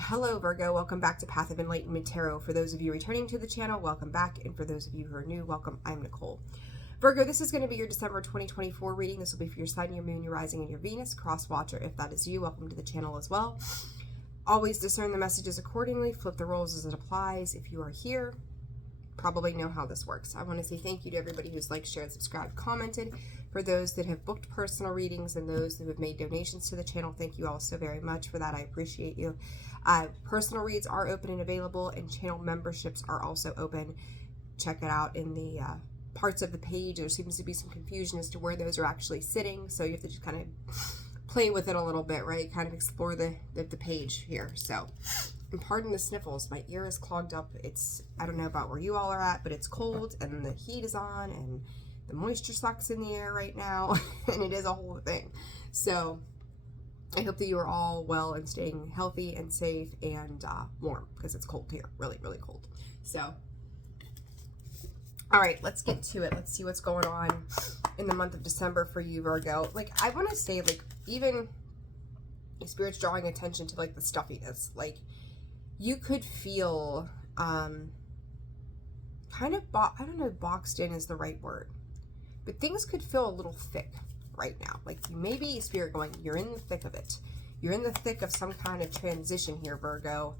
Hello Virgo, welcome back to Path of Enlightenment Tarot. For those of you returning to the channel, welcome back. And for those of you who are new, welcome. I'm Nicole. Virgo, this is going to be your December 2024 reading. This will be for your sun, your moon, your rising, and your Venus. Cross watcher, if that is you, welcome to the channel as well. Always discern the messages accordingly. Flip the roles as it applies. If you are here, probably know how this works. I want to say thank you to everybody who's liked, shared, subscribed, commented. For those that have booked personal readings and those that have made donations to the channel, thank you all so very much for that. I appreciate you. Personal reads are open and available, and channel memberships are also open. Check it out in the parts of the page. There seems to be some confusion as to where those are actually sitting, so you have to just kind of play with it a little bit, right? Kind of explore the page here. So, and pardon the sniffles. My ear is clogged up. I don't know about where you all are at, but it's cold and the heat is on and the moisture sucks in the air right now, and it is a whole thing. So I hope that you are all well and staying healthy and safe and warm, because it's cold here, really, really cold. So, all right, let's get to it. Let's see what's going on in the month of December for you, Virgo. Like, I want to say, like, even Spirit's drawing attention to, like, the stuffiness. Like, you could feel kind of, I don't know if boxed in is the right word, but things could feel a little thick right now. Like, you may be, Spirit, going, you're in the thick of it. You're in the thick of some kind of transition here, Virgo.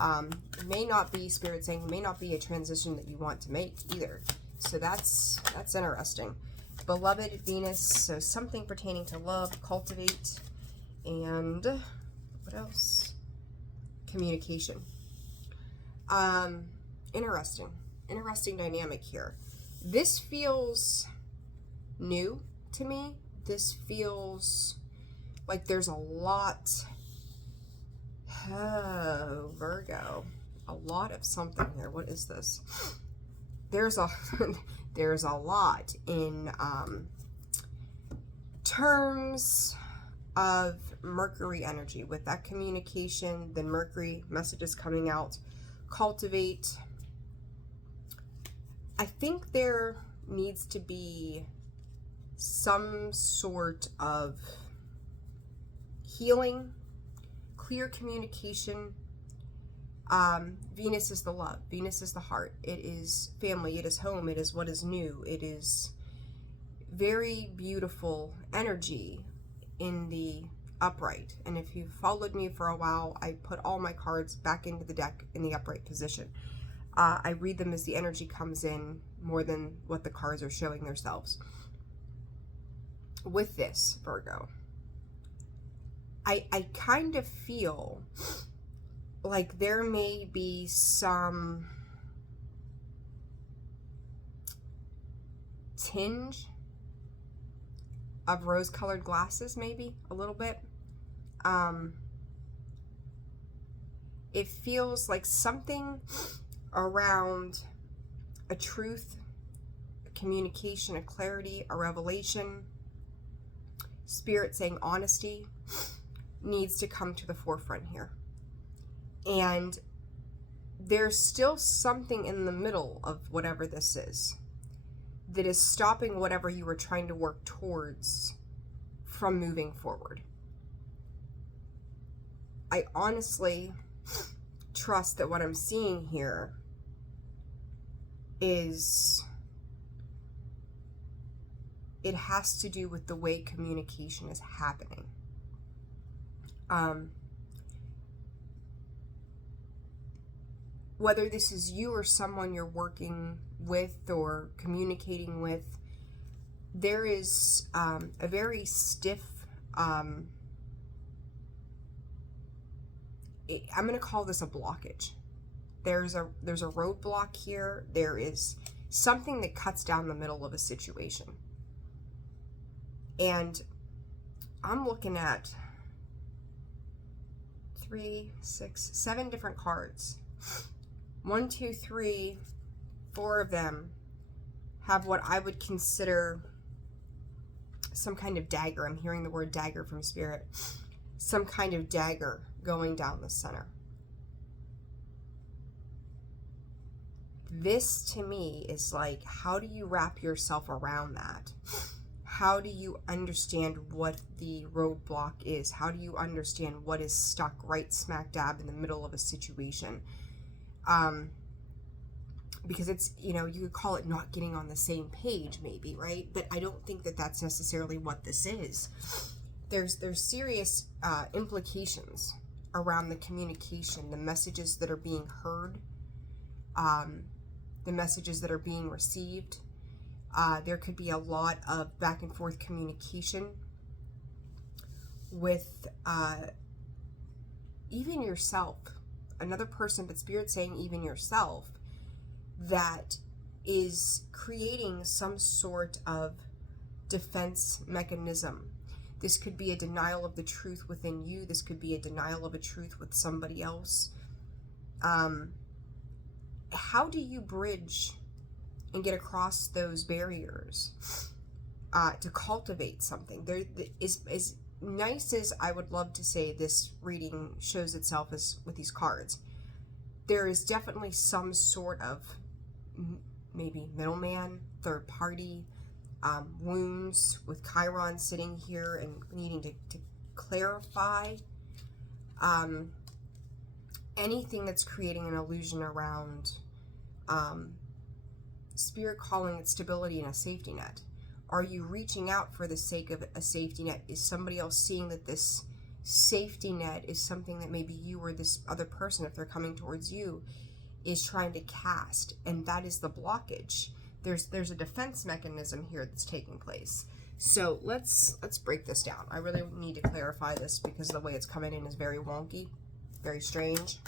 It may not be, Spirit saying, it may not be a transition that you want to make either. So that's interesting. Beloved Venus, so something pertaining to love, cultivate, and what else? Communication. Interesting dynamic here. This feels new to me. This feels like there's a lot, Virgo, a lot of something here. What is this? There's a there's a lot in terms of Mercury energy. With that communication, then Mercury messages coming out. Cultivate. I think there needs to be some sort of healing, clear communication. Venus is the love. Venus is the heart. It is family. It is home. It is what is new. It is very beautiful energy in the upright. And if you've followed me for a while, I put all my cards back into the deck in the upright position. I read them as the energy comes in more than what the cards are showing themselves. With this, Virgo, I kind of feel like there may be some tinge of rose-colored glasses, maybe a little bit. It feels like something around a truth, a communication, a clarity, a revelation. Spirit saying honesty needs to come to the forefront here. And there's still something in the middle of whatever this is that is stopping whatever you were trying to work towards from moving forward. I honestly trust that what I'm seeing here is it has to do with the way communication is happening. Whether this is you or someone you're working with or communicating with, there is a very stiff, I'm going to call this a blockage. There's a roadblock here. There is something that cuts down the middle of a situation. And I'm looking at 3, 6, 7 different cards. 1, 2, 3, 4 of them have what I would consider some kind of dagger. I'm hearing the word dagger from Spirit. Some kind of dagger going down the center. This to me is like, how do you wrap yourself around that? How do you understand what the roadblock is? How do you understand what is stuck right smack dab in the middle of a situation? Because it's, you could call it not getting on the same page maybe, right? But I don't think that that's necessarily what this is. There's serious implications around the communication, the messages that are being heard, the messages that are being received. There could be a lot of back and forth communication with even yourself, another person, but Spirit saying even yourself, that is creating some sort of defense mechanism. This could be a denial of the truth within you. This could be a denial of a truth with somebody else. How do you bridge and get across those barriers to cultivate something? There is, as nice as I would love to say this reading shows itself as with these cards, there is definitely some sort of maybe middleman, third party, wounds with Chiron sitting here and needing to clarify anything that's creating an illusion around Spirit calling it stability and a safety net. Are you reaching out for the sake of a safety net? Is somebody else seeing that this safety net is something that maybe you or this other person, if they're coming towards you, is trying to cast, and that is the blockage? There's a defense mechanism here that's taking place. So let's break this down. I really need to clarify this because the way it's coming in is very wonky, very strange.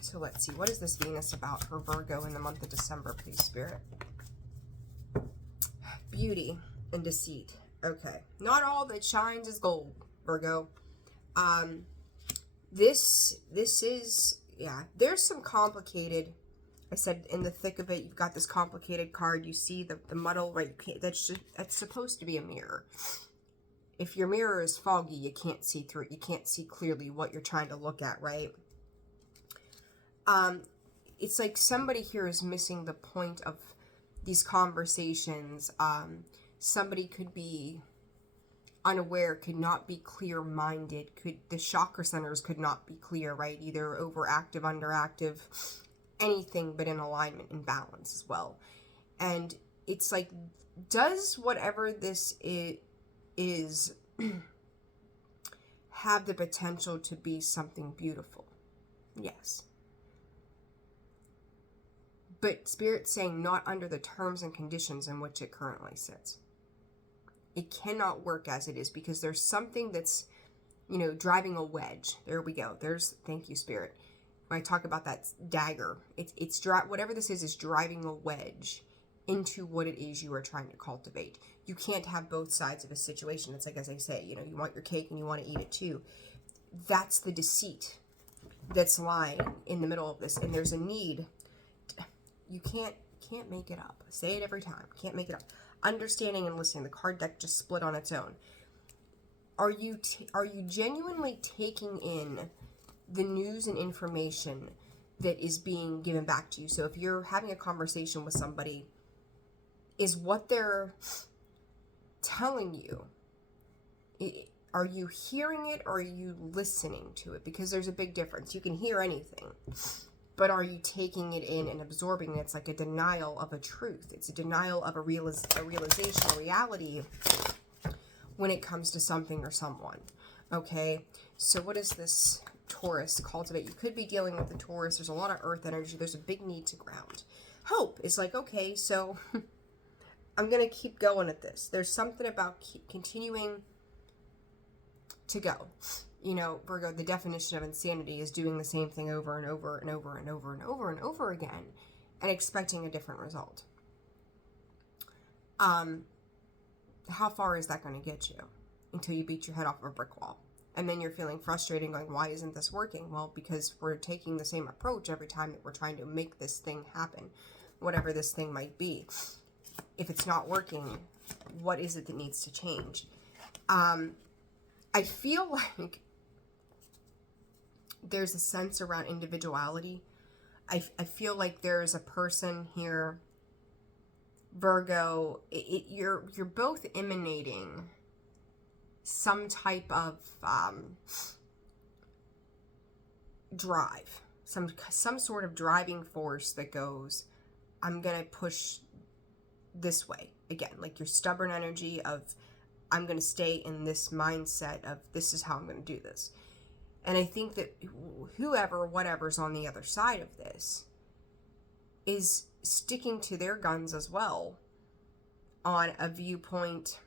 So let's see, what is this Venus about for Virgo in the month of December, please, Spirit? Beauty and deceit. Okay, not all that shines is gold, Virgo. This is, yeah, there's some complicated, I said in the thick of it, you've got this complicated card. You see the muddle, right? That's supposed to be a mirror. If your mirror is foggy, you can't see through it. You can't see clearly what you're trying to look at, right? It's like somebody here is missing the point of these conversations. Somebody could be unaware, could not be clear-minded, the chakra centers could not be clear, right? Either overactive, underactive, anything but in alignment and balance as well. And it's like, does whatever this is have the potential to be something beautiful? Yes. But Spirit's saying not under the terms and conditions in which it currently sits. It cannot work as it is because there's something that's, driving a wedge. There we go. Thank you, Spirit. When I talk about that dagger, whatever this is driving a wedge into what it is you are trying to cultivate. You can't have both sides of a situation. It's like, as I say, you want your cake and you want to eat it too. That's the deceit that's lying in the middle of this. And there's a need. You can't make it up. I say it every time. Can't make it up. Understanding and listening. The card deck just split on its own. Are you genuinely taking in the news and information that is being given back to you? So if you're having a conversation with somebody, is what they're telling you, are you hearing it or are you listening to it? Because there's a big difference. You can hear anything, but are you taking it in and absorbing it? It's like a denial of a truth. It's a denial of a realization, a reality when it comes to something or someone. Okay, so what is this Taurus cultivate? You could be dealing with the Taurus. There's a lot of earth energy. There's a big need to ground. Hope is like, okay, so I'm going to keep going at this. There's something about continuing to go. Virgo, the definition of insanity is doing the same thing over and over and over and over and over and over again and expecting a different result. How far is that going to get you until you beat your head off of a brick wall? And then you're feeling frustrated and going, why isn't this working? Well, because we're taking the same approach every time that we're trying to make this thing happen, whatever this thing might be. If it's not working, what is it that needs to change? I feel like there's a sense around individuality. I feel like there is a person here Virgo, you're both emanating some type of drive, some sort of driving force that goes, I'm gonna push this way again, like your stubborn energy of, I'm gonna stay in this mindset of, this is how I'm gonna do this. And I think that whatever's on the other side of this is sticking to their guns as well on a viewpoint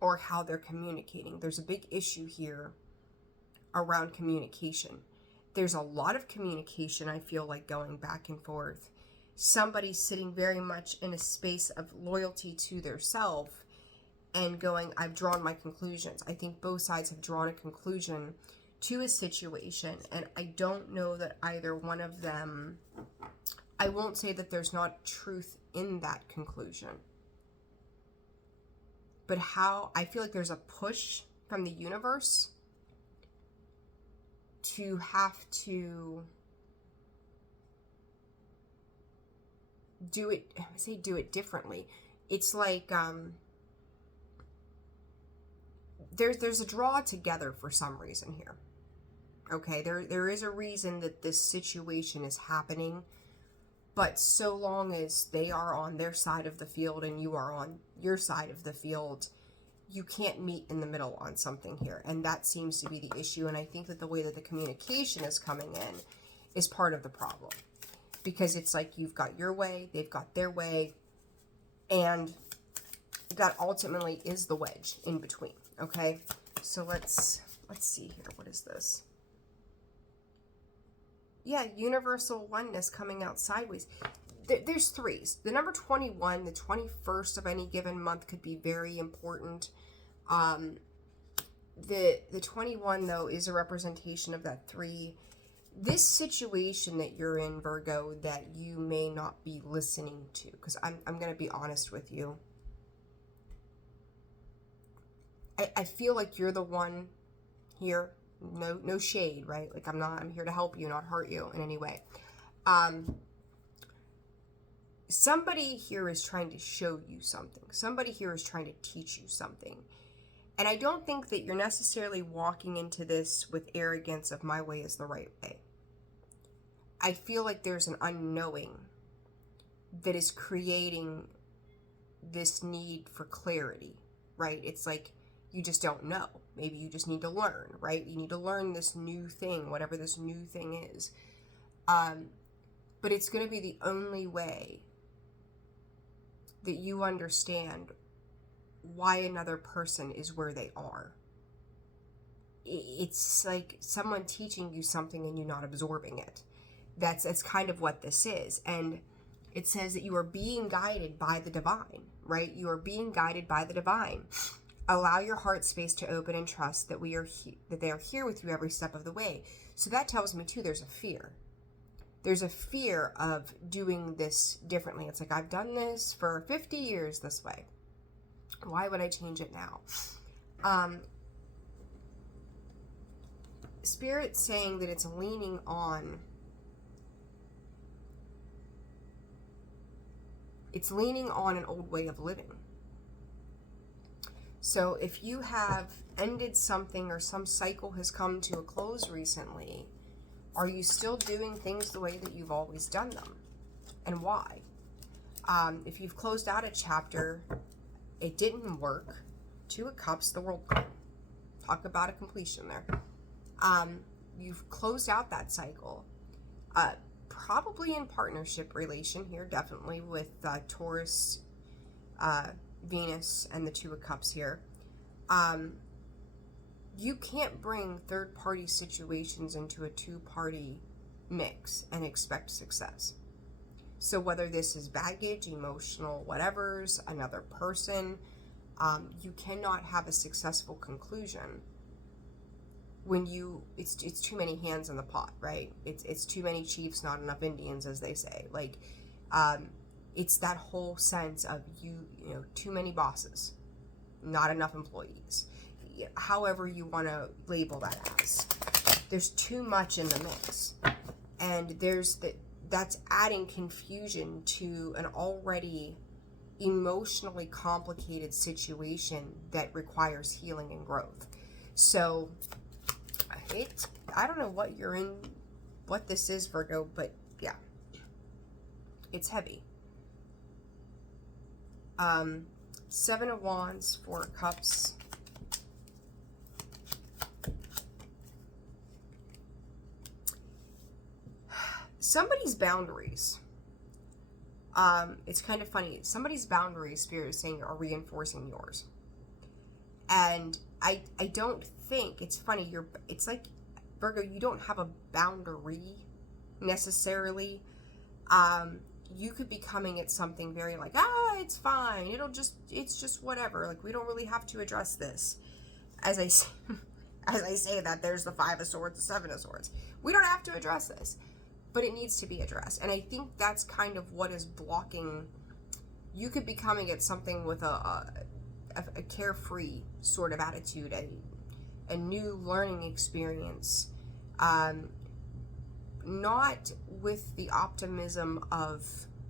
or how they're communicating. There's a big issue here around communication. There's a lot of communication, I feel like, going back and forth. Somebody's sitting very much in a space of loyalty to their self and going, I've drawn my conclusions. I think both sides have drawn a conclusion to a situation, and I don't know that either one of them, I won't say that there's not truth in that conclusion, but how I feel like there's a push from the universe to have to do it differently. It's like there's a draw together for some reason here. Okay, there is a reason that this situation is happening, but so long as they are on their side of the field and you are on your side of the field, you can't meet in the middle on something here. And that seems to be the issue. And I think that the way that the communication is coming in is part of the problem. Because it's like you've got your way, they've got their way, and that ultimately is the wedge in between. Okay, so let's see here. What is this? Yeah, universal oneness coming out sideways. There's threes. The number 21, the 21st of any given month could be very important. The 21, though, is a representation of that 3. This situation that you're in, Virgo, that you may not be listening to, because I'm going to be honest with you. I feel like you're the one here. No shade, right? Like I'm here to help you, not hurt you in any way. Somebody here is trying to show you something. Somebody here is trying to teach you something. And I don't think that you're necessarily walking into this with arrogance of my way is the right way. I feel like there's an unknowing that is creating this need for clarity, right? It's like you just don't know. Maybe you just need to learn, right? You need to learn this new thing, whatever this new thing is. But it's going to be the only way that you understand why another person is where they are. It's like someone teaching you something and you not absorbing it. That's kind of what this is. And it says that you are being guided by the divine, right? You are being guided by the divine. Allow your heart space to open and trust that that they are here with you every step of the way. So that tells me too, there's a fear. There's a fear of doing this differently. It's like, I've done this for 50 years this way. Why would I change it now? Spirit's saying that it's leaning on. It's leaning on an old way of living. So if you have ended something or some cycle has come to a close recently, are you still doing things the way that you've always done them? And why? If you've closed out a chapter, it didn't work. 2 of Cups, the World card. Talk about a completion there. You've closed out that cycle. Probably in partnership relation here, definitely with Taurus, Venus, and the 2 of Cups here. You can't bring third-party situations into a 2-party mix and expect success. So whether this is baggage, emotional whatever's, another person, you cannot have a successful conclusion when it's too many hands in the pot, right? It's too many chiefs, not enough Indians, as they say. Like, it's that whole sense of you know, too many bosses, not enough employees. However you want to label that as. There's too much in the mix. And that's adding confusion to an already emotionally complicated situation that requires healing and growth. So I don't know what you're in, what this is, Virgo, but yeah, it's heavy. 7 of Wands, 4 of Cups. Somebody's boundaries. It's kind of funny. Somebody's boundaries, Spirit is saying, are reinforcing yours. And I don't think, it's funny, it's like, Virgo, you don't have a boundary necessarily. You could be coming at something very like, it's fine. It's just whatever. Like, we don't really have to address this. As I say that, there's the 5 of Swords, the 7 of Swords. We don't have to address this, but it needs to be addressed. And I think that's kind of what is blocking. You could be coming at something with a carefree sort of attitude, a new learning experience, not with the optimism of,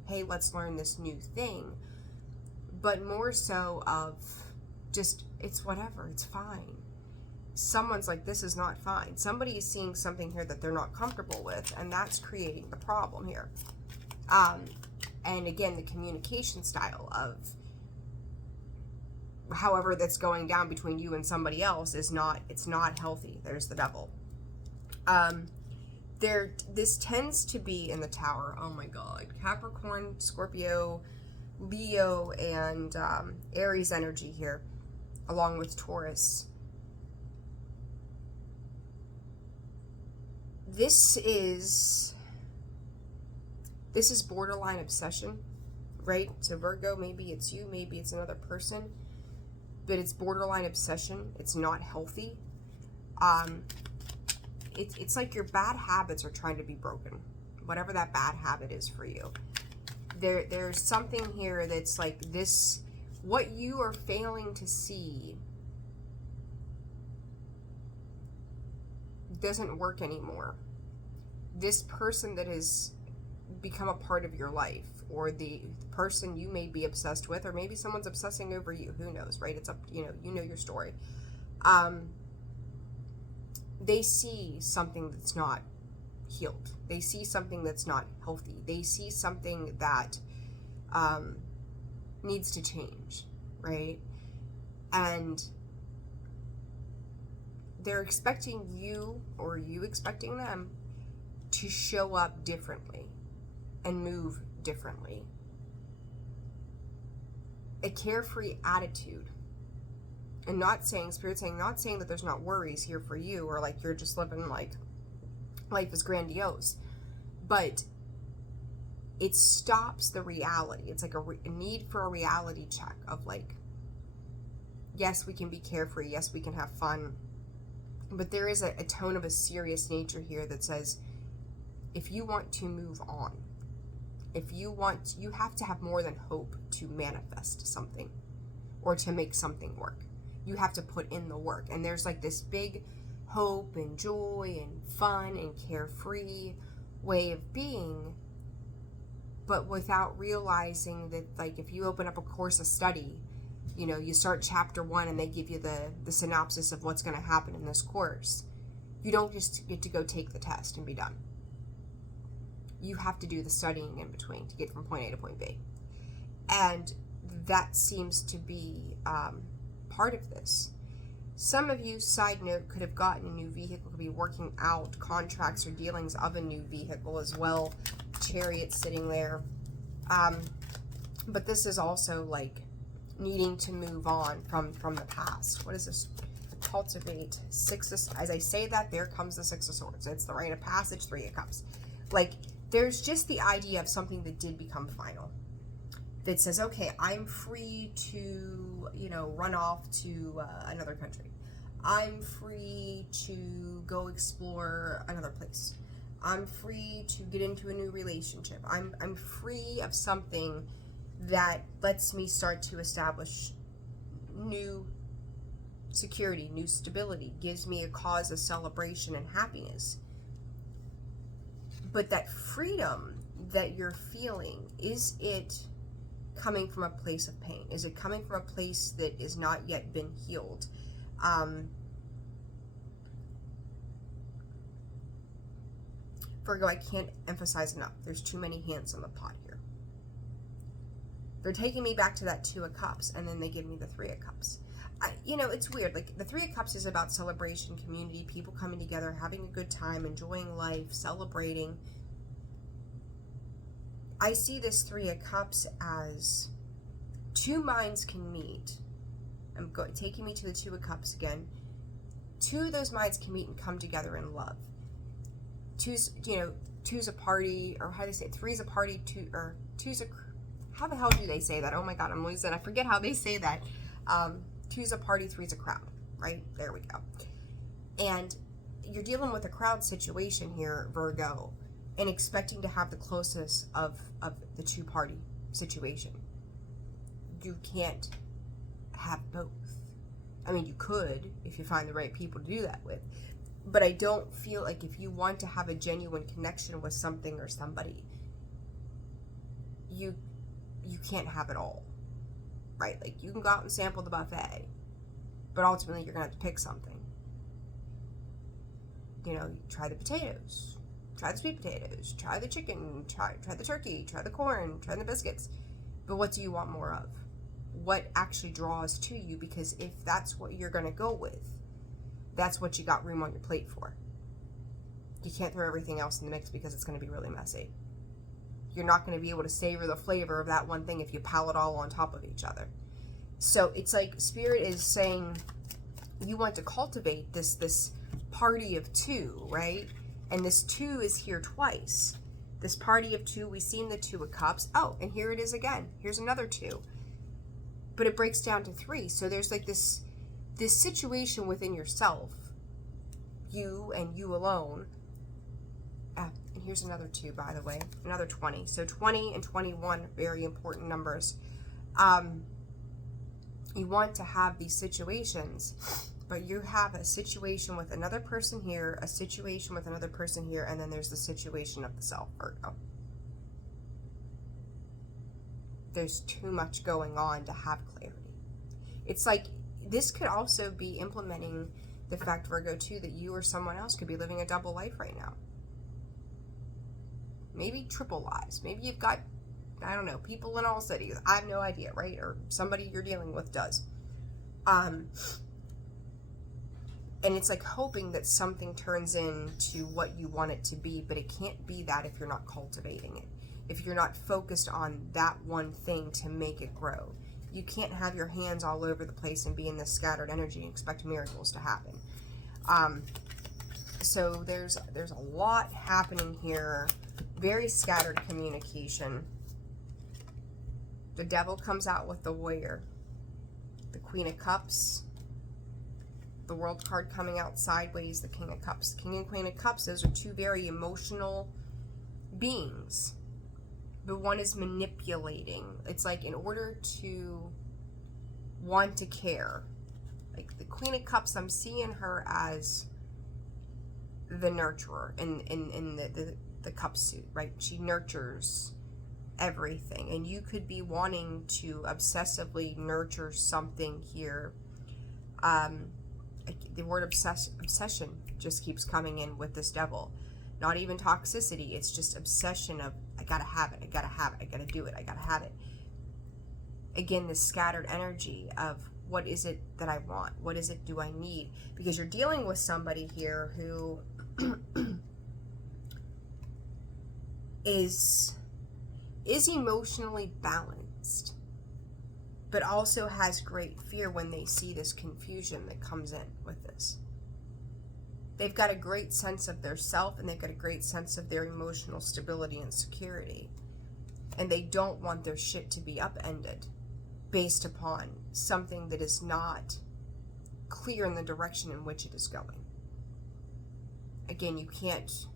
hey, let's learn this new thing, but more so of just, it's whatever, it's fine. Someone's like, this is not fine. Somebody is seeing something here that they're not comfortable with, and that's creating the problem here. And again, the communication style of however that's going down between you and somebody else is not, it's not healthy. There's the devil. This tends to be in the Tower. Oh my God. Capricorn, Scorpio, Leo, and Aries energy here, along with Taurus. This is borderline obsession, right? So Virgo, maybe it's you, maybe it's another person, but it's borderline obsession. It's not healthy. It's like your bad habits are trying to be broken, whatever that bad habit is for you. There's something here that's like this, what you are failing to see doesn't work anymore. This person that has become a part of your life, or the person you may be obsessed with, or maybe someone's obsessing over you, who knows, right? It's up, you know your story. They see something that's not healed. They see something that's not healthy. They see something that needs to change, right? And they're expecting you, or you expecting them, to show up differently and move differently. A carefree attitude. And not saying, Spirit saying, not saying that there's not worries here for you, or like you're just living like life is grandiose, but it stops the reality. It's like a need for a reality check of like, yes, we can be carefree, yes, we can have fun, but there is a tone of a serious nature here that says, if you want to move on, you have to have more than hope to manifest something or to make something work. You have to put in the work. And there's like this big hope and joy and fun and carefree way of being, but without realizing that, like, if you open up a course of study, you know, you start chapter 1 and they give you the synopsis of what's going to happen in this course. You don't just get to go take the test and be done. You have to do the studying in between to get from point A to point B. And that seems to be part of this. Some of you, side note, could have gotten a new vehicle, could be working out contracts or dealings of a new vehicle as well. Chariot sitting there. But this is also like needing to move on from the past. What is this? Cultivate. As I say that, there comes the 6 of Swords. It's the rite of passage, 3 of Cups. Like, there's just the idea of something that did become final. That says, okay, I'm free to, you know, run off to another country. I'm free to go explore another place. I'm free to get into a new relationship. I'm free of something that lets me start to establish new security, new stability, gives me a cause of celebration and happiness. But that freedom that you're feeling, is it coming from a place of pain? Is it coming from a place that is not yet been healed? Virgo, I can't emphasize enough. There's too many hands on the pot here. They're taking me back to that 2 of Cups, and then they give me the 3 of Cups. You know, it's weird. Like, the 3 of Cups is about celebration, community, people coming together, having a good time, enjoying life, celebrating. I see this 3 of Cups as 2 minds can meet. Taking me to the 2 of Cups again. 2 of those minds can meet and come together in love. Two's a party, or how do they say it? 3's a party, two's a, how the hell do they say that? Oh my God, I'm losing. I forget how they say that. 2's a party, 3's a crowd, right? There we go. And you're dealing with a crowd situation here, Virgo, and expecting to have the closest of the 2-party situation. You can't have both. I mean, you could if you find the right people to do that with. But I don't feel like if you want to have a genuine connection with something or somebody, you can't have it all, right? Like, you can go out and sample the buffet, but ultimately you're going to have to pick something. You know, try the potatoes, try the sweet potatoes, try the chicken, try the turkey, try the corn, try the biscuits. But what do you want more of? What actually draws to you? Because if that's what you're going to go with, that's what you got room on your plate for. You can't throw everything else in the mix because it's going to be really messy. You're not going to be able to savor the flavor of that one thing if you pile it all on top of each other. So it's like Spirit is saying you want to cultivate this party of 2, right? And this 2 is here twice. This party of 2, we've seen the 2 of Cups. Oh, and here it is again. Here's another 2. But it breaks down to 3. So there's like this situation within yourself, you and you alone. And here's another 2, by the way, another 20. So 20 and 21, very important numbers. You want to have these situations, but you have a situation with another person here, a situation with another person here, and then there's the situation of the self, Virgo. There's too much going on to have clarity. It's like, this could also be implementing the fact, Virgo, too, that you or someone else could be living a double life right now. Maybe triple lives. Maybe you've got, I don't know, people in all cities. I have no idea, right? Or somebody you're dealing with does. And it's like hoping that something turns into what you want it to be, but it can't be that if you're not cultivating it. If you're not focused on that one thing to make it grow. You can't have your hands all over the place and be in this scattered energy and expect miracles to happen. So there's a lot happening here. Very scattered communication. The Devil comes out with the Warrior. The Queen of Cups. The World card coming out sideways. The King of Cups. King and Queen of Cups, those are 2 very emotional beings. But one is manipulating. It's like in order to want to care. Like the Queen of Cups, I'm seeing her as the nurturer in the cup suit, right? She nurtures everything. And you could be wanting to obsessively nurture something here. The word obsession just keeps coming in with this Devil. Not even toxicity. It's just obsession of, I gotta have it, I gotta have it, I gotta do it, I gotta have it. Again, this scattered energy of what is it that I want? What is it do I need? Because you're dealing with somebody here who is emotionally balanced, but also has great fear when they see this confusion that comes in with this. They've got a great sense of their self, and they've got a great sense of their emotional stability and security. And they don't want their shit to be upended based upon something that is not clear in the direction in which it is going. Again, you can't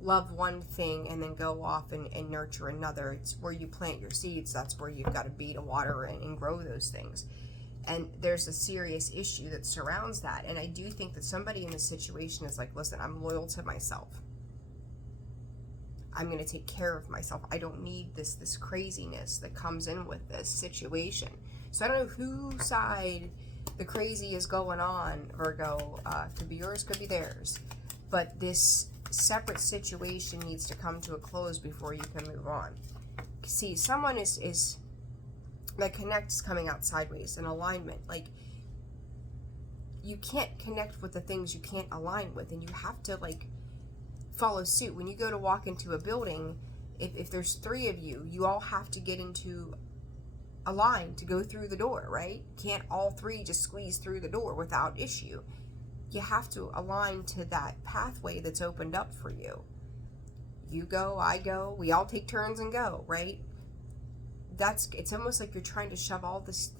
love one thing and then go off and nurture another. It's where you plant your seeds. That's where you've got to be to water and grow those things. And there's a serious issue that surrounds that. And I do think that somebody in this situation is like, listen, I'm loyal to myself. I'm going to take care of myself. I don't need this craziness that comes in with this situation. So I don't know whose side the crazy is going on, Virgo. Could be yours, could be theirs. But this separate situation needs to come to a close before you can move on. See, someone is that connects coming out sideways in alignment. Like, you can't connect with the things you can't align with, and you have to, like, follow suit. When you go to walk into a building, if there's 3 of you, you all have to get into a line to go through the door, right? Can't all 3 just squeeze through the door without issue. You have to align to that pathway that's opened up for you. You go, I go, we all take turns and go, right? It's almost like you're trying to shove all this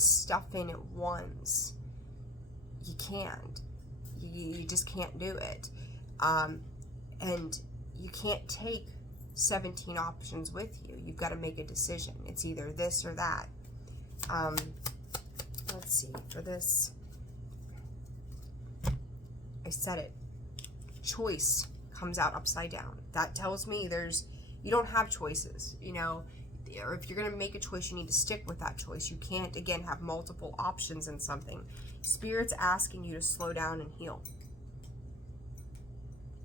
stuff in at once. You can't. You just can't do it. And you can't take 17 options with you. You've got to make a decision. It's either this or that. Let's see, for this, I said it. Choice comes out upside down. That tells me you don't have choices, you know, or if you're going to make a choice, you need to stick with that choice. You can't, again, have multiple options in something. Spirit's asking you to slow down and heal.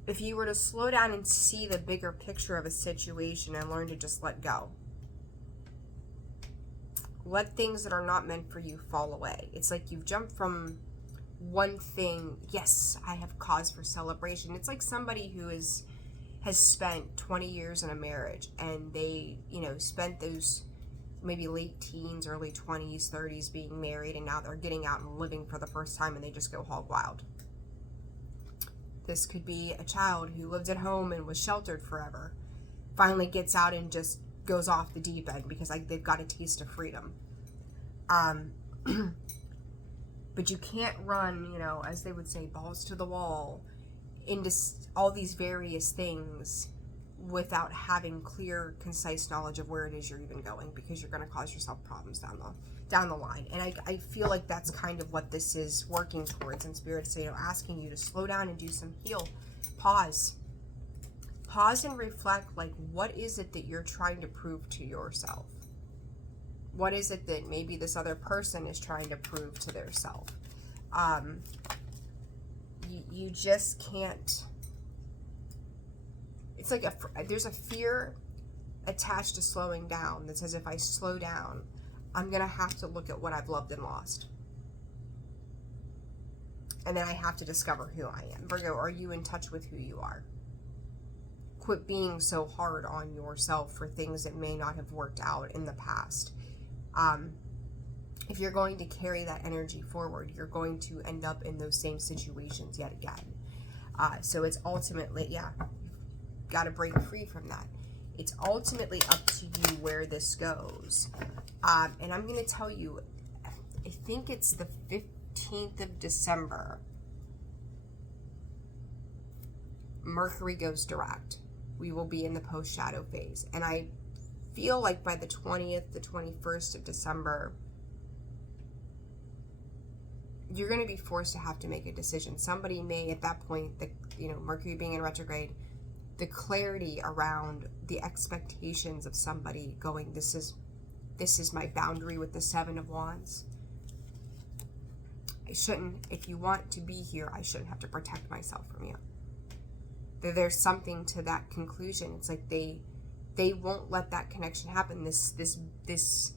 If you were to slow down and see the bigger picture of a situation and learn to just let go. Let things that are not meant for you fall away. It's like you've jumped from one thing. Yes, I have cause for celebration. It's like somebody who has spent 20 years in a marriage, and they, you know, spent those maybe late teens, early 20s, 30s being married, and now they're getting out and living for the first time, and they just go hog wild. This could be a child who lived at home and was sheltered forever, finally gets out and just goes off the deep end because they've got a taste of freedom. But you can't run, you know, as they would say, balls to the wall into all these various things without having clear, concise knowledge of where it is you're even going, because you're going to cause yourself problems down the line. And I feel like that's kind of what this is working towards in Spirit's, you know, asking you to slow down and do some heal. Pause and reflect, like, what is it that you're trying to prove to yourself? What is it that maybe this other person is trying to prove to their self? You just can't. It's like there's a fear attached to slowing down that says, if I slow down, I'm going to have to look at what I've loved and lost. And then I have to discover who I am. Virgo, are you in touch with who you are? Quit being so hard on yourself for things that may not have worked out in the past. If you're going to carry that energy forward, you're going to end up in those same situations yet again. So it's ultimately, you've got to break free from that. It's ultimately up to you where this goes. And I'm going to tell you, I think it's the 15th of December, Mercury goes direct. We will be in the post-shadow phase. And I feel like by the 20th, the 21st of December, you're going to be forced to have to make a decision. Somebody may, at that point, Mercury being in retrograde, the clarity around the expectations of somebody going, this is my boundary with the 7 of Wands. If you want to be here, I shouldn't have to protect myself from you. There's something to that conclusion. It's like they won't let that connection happen. This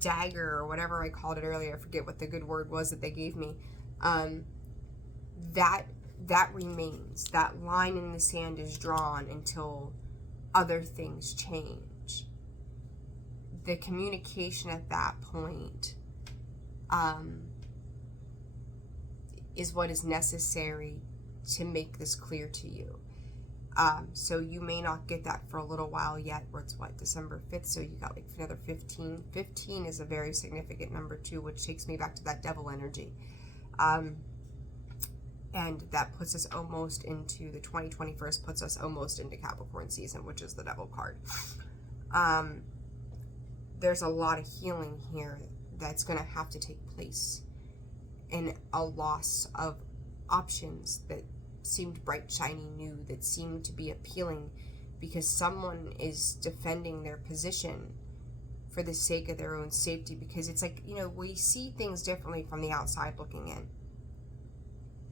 dagger, or whatever I called it earlier, I forget what the good word was that they gave me, that remains. That line in the sand is drawn until other things change. The communication at that point is what is necessary to make this clear to you. So you may not get that for a little while yet, where it's December 5th, so you got like another 15. 15 is a very significant number too, which takes me back to that devil energy. And that puts us almost into the 2021st, puts us almost into Capricorn season, which is the devil card. There's a lot of healing here that's going to have to take place, and a loss of options that seemed bright, shiny, new, that seemed to be appealing because someone is defending their position for the sake of their own safety. Because it's like, you know, we see things differently from the outside looking in.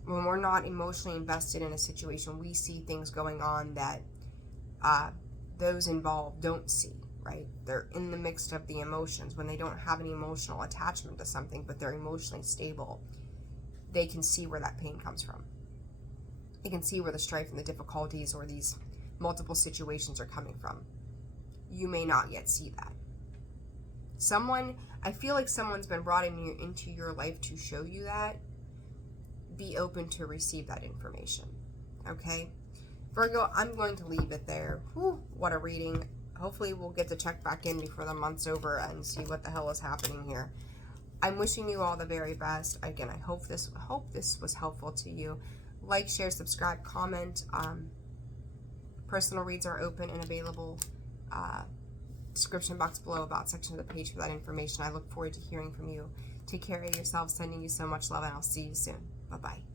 When we're not emotionally invested in a situation, we see things going on that those involved don't see, right? They're in the midst of the emotions. When they don't have any emotional attachment to something, but they're emotionally stable, they can see where that pain comes from. They can see where the strife and the difficulties or these multiple situations are coming from. You may not yet see that. I feel like someone's been brought into your life to show you that. Be open to receive that information. Okay? Virgo, I'm going to leave it there. Whew, what a reading. Hopefully we'll get to check back in before the month's over and see what the hell is happening here. I'm wishing you all the very best. Again, I hope this was helpful to you. Like, share, subscribe, comment. Personal reads are open and available. Description box below, about section of the page for that information. I look forward to hearing from you. Take care of yourself. Sending you so much love, and I'll see you soon. Bye-bye.